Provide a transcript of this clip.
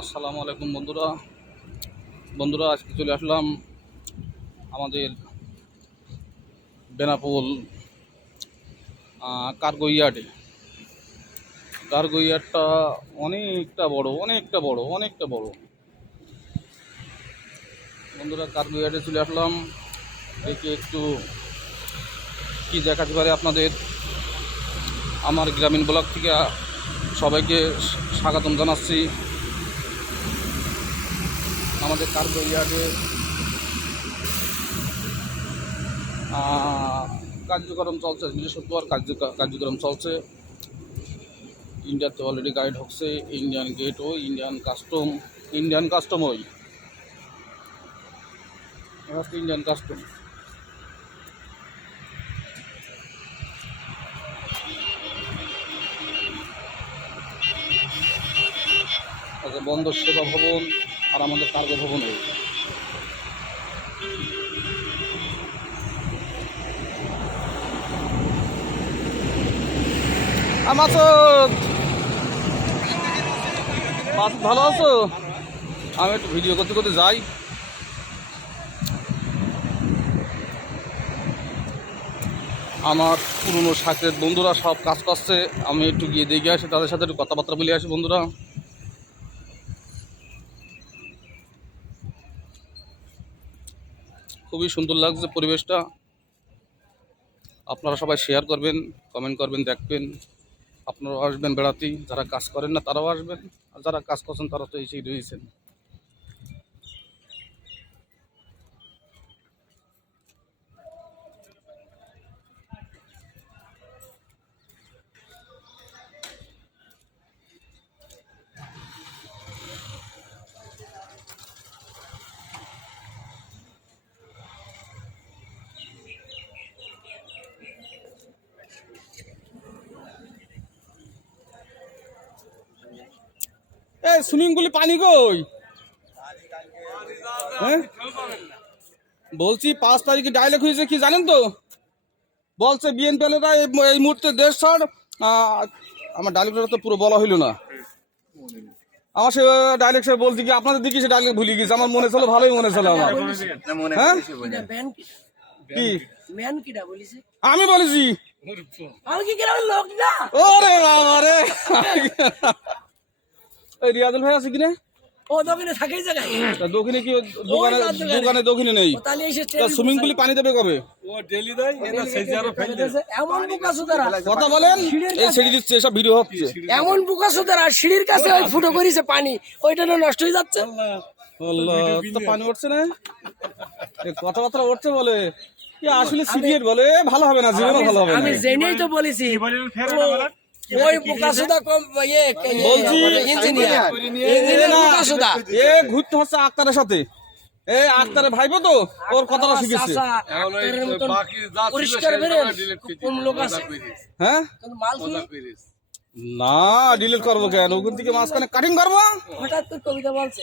আসসালামু আলাইকুম বন্ধুরা আজকে চলে আসলাম আমাদের বেনাপোল কার্গো ইয়ার্ডটা অনেকটা বড় বন্ধুরা কার্গো ইয়ার্ডে চলে আসলাম। দেখি একটু কি দেখাতে পারে আপনাদের। আমার গ্রামীণ ব্লগ থেকে সবাইকে স্বাগতম জানাচ্ছি। আমাদের কার্গো ইয়ার্ডে কার্যক্রম চলছে, 270 কার্যক্রম চলছে। ইন্ডিয়াতে অলরেডি গাইড হচ্ছে, ইন্ডিয়ান গেট ওই ইন্ডিয়ান কাস্টম ওই ইন্ডিয়ান কাস্টম। আচ্ছা, বন্দর সেবা ভবন আর আমাদের কার্গো ভবন ওই। মাসুদ ভালো আছো? আমি একটু ভিডিও করতে যাই। আমার পুরনো সাথের বন্ধুরা সব কাজ করছে, আমি একটু গিয়ে দেখে আসি, তাদের সাথে একটু কথাবার্তা বলে আসি। বন্ধুরা খুবই সুন্দর লাগছে পরিবেশটা। আপনারা সবাই শেয়ার করবেন, কমেন্ট করবেন, দেখবেন। আপনারাও আসবেন বেড়াতে, যারা কাজ করেন না তারাও আসবেন, আর যারা কাজ করছেন তারা তো এসেই রয়েছেন। সুইমিং পুলে পানি কই? হ্যাঁ বলছি 5 তারিখে ডায়লগ হয়েছে, কি জানেন তো? বলছে বিএনপি এই মুহূর্তে দেশ ছাড়। আমার ডায়লগটা তো পুরো বলা হইল না। আমার সে ডায়লগ সে বলছি কি আপনাদের দিকে সে ডায়লগ ভুলে গেছে। আমার মনে ছিল, ভালোই মনে ছিল আমার। হ্যাঁ কি আমি বলেছি? ওরে বাবা রে, এই রিয়াদুল ভাই আছে কিনা? দক্ষিণে কি দোকানে নেই? সুইমিং পুলে পানি দেবে কবে? কথা বলেন, এই সিঁড়ি দিচ্ছে, সব ভিডিও হচ্ছে। এমন বুকা সুদার আর সিঁড়ির কাছে ওই ফুটো করেছে পানি, ওইটা নষ্ট হয়ে যাচ্ছে। তো পানি উঠছে না, কথাবার্তা উঠছে বলে কি আসলে সিরিয়াস বলে ভালো হবে না, জীবনে ভালো হবে না। আমি জেনেই তো বলেছি ওই বুকা সুদা কম বলছি ইঞ্জিনিয়ার বুকা সুদা ঘুরতে হচ্ছে আক্তারের সাথে। এই আক্তারের ভাইবো তো, ওর কথাটা শিখেছে। পরিষ্কার বেরেন কম লোক আছে। হ্যাঁ না ডিলিট করবো কেন? ওখান থেকে মাঝখানে কাটিং করবো। হঠাৎ করে কবিতা বলছে